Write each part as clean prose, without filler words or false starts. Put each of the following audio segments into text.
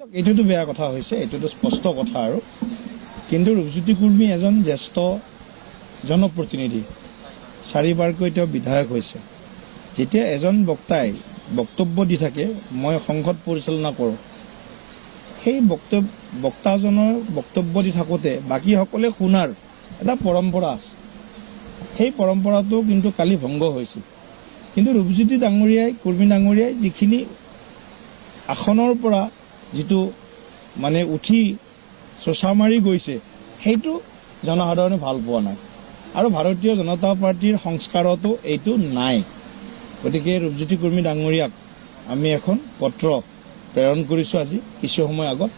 এইটোতো বেয়া কথা হৈছে, এইটোতো স্পষ্ট কথা আৰু। কিন্তু ৰূপজ্যোতি কুৰ্মী এজন জ্যেষ্ঠ জনপ্ৰতিনিধি, 4বাৰকৈ তেওঁ বিধায়ক হৈছে। যেতিয়া এজন বক্তাই বক্তব্য দি থাকে, মই সংসদ পৰিচালনা কৰোঁ, সেই বক্তাজনৰ বক্তব্য দি থাকোঁতে বাকীসকলে শুনাৰ এটা পৰম্পৰা আছে। সেই পৰম্পৰাটো কিন্তু কালি ভংগ হৈছিল। কিন্তু ৰূপজ্যোতি ডাঙৰীয়াই, কুৰ্মী ডাঙৰীয়াই যিখিনি আসনৰ পৰা যিটো মানে উঠি চোচা মাৰি গৈছে, সেইটো জনসাধাৰণে ভাল পোৱা নাই। আৰু ভাৰতীয় জনতা পাৰ্টীৰ সংস্কাৰতো এইটো নাই। গতিকে ৰূপজ্যোতি কুৰ্মী ডাঙৰীয়াক আমি এখন পত্ৰ প্ৰেৰণ কৰিছোঁ আজি কিছু সময় আগত।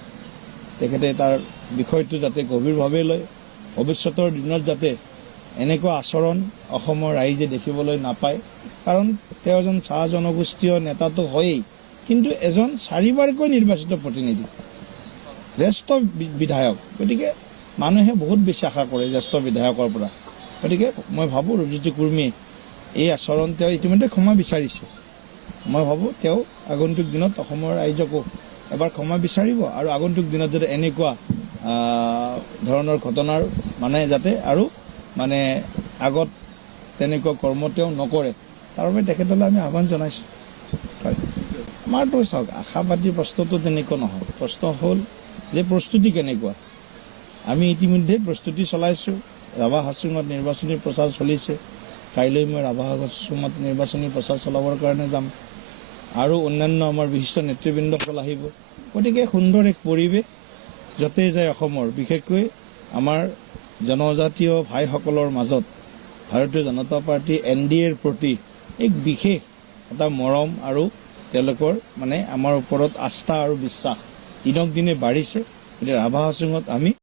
তেখেতে তাৰ বিষয়টো যাতে গভীৰভাৱে লয়, ভৱিষ্যতৰ দিনত যাতে এনেকুৱা আচৰণ অসমৰ ৰাইজে দেখিবলৈ নাপায়। কাৰণ তেওঁ এজন চাহ জনগোষ্ঠীয় নেতাটো হয়েই, কিন্তু এজন 4বাৰকৈ নিৰ্বাচিত প্ৰতিনিধি, জ্যেষ্ঠ বিধায়ক। গতিকে মানুহে বহুত বেছি আশা কৰে জ্যেষ্ঠ বিধায়কৰ পৰা। গতিকে মই ভাবোঁ ৰূপজ্যোতি কুৰ্মী এই আচৰণ তেওঁ ইতিমধ্যে ক্ষমা বিচাৰিছে। মই ভাবোঁ তেওঁ আগন্তুক দিনত অসমৰ ৰাইজকো এবাৰ ক্ষমা বিচাৰিব আৰু আগন্তুক দিনত যাতে এনেকুৱা ধৰণৰ ঘটনাৰ মানে যাতে আৰু মানে আগত তেনেকুৱা কৰ্ম তেওঁ নকৰে, তাৰ বাবে তেখেতলৈ আমি আহ্বান জনাইছোঁ। হয়, আমাৰতো চাওক, আশাবাদী প্ৰশ্নটো তেনেকুৱা নহয়। প্ৰশ্ন হ'ল যে প্ৰস্তুতি কেনেকুৱা। আমি ইতিমধ্যে প্ৰস্তুতি চলাইছোঁ। ৰাভা হাছুঙত নিৰ্বাচনী প্ৰচাৰ চলিছে। কাইলৈ মই ৰাভা হাছুঙত নিৰ্বাচনী প্ৰচাৰ চলাবৰ কাৰণে যাম আৰু অন্যান্য আমাৰ বিশিষ্ট নেতৃবৃন্দসকল আহিব। গতিকে সুন্দৰ এক পৰিৱেশ য'তেই যায় অসমৰ, বিশেষকৈ আমাৰ জনজাতীয় ভাইসকলৰ মাজত ভাৰতীয় জনতা পাৰ্টী NDAৰ প্ৰতি এক বিশেষ এটা মৰম আৰু তেওঁলোকৰ মানে আমাৰ ওপৰত আস্থা আৰু বিশ্বাস দিনক দিনে বাঢ়িছে। গতিকে ৰাভা হাছুঙত আমি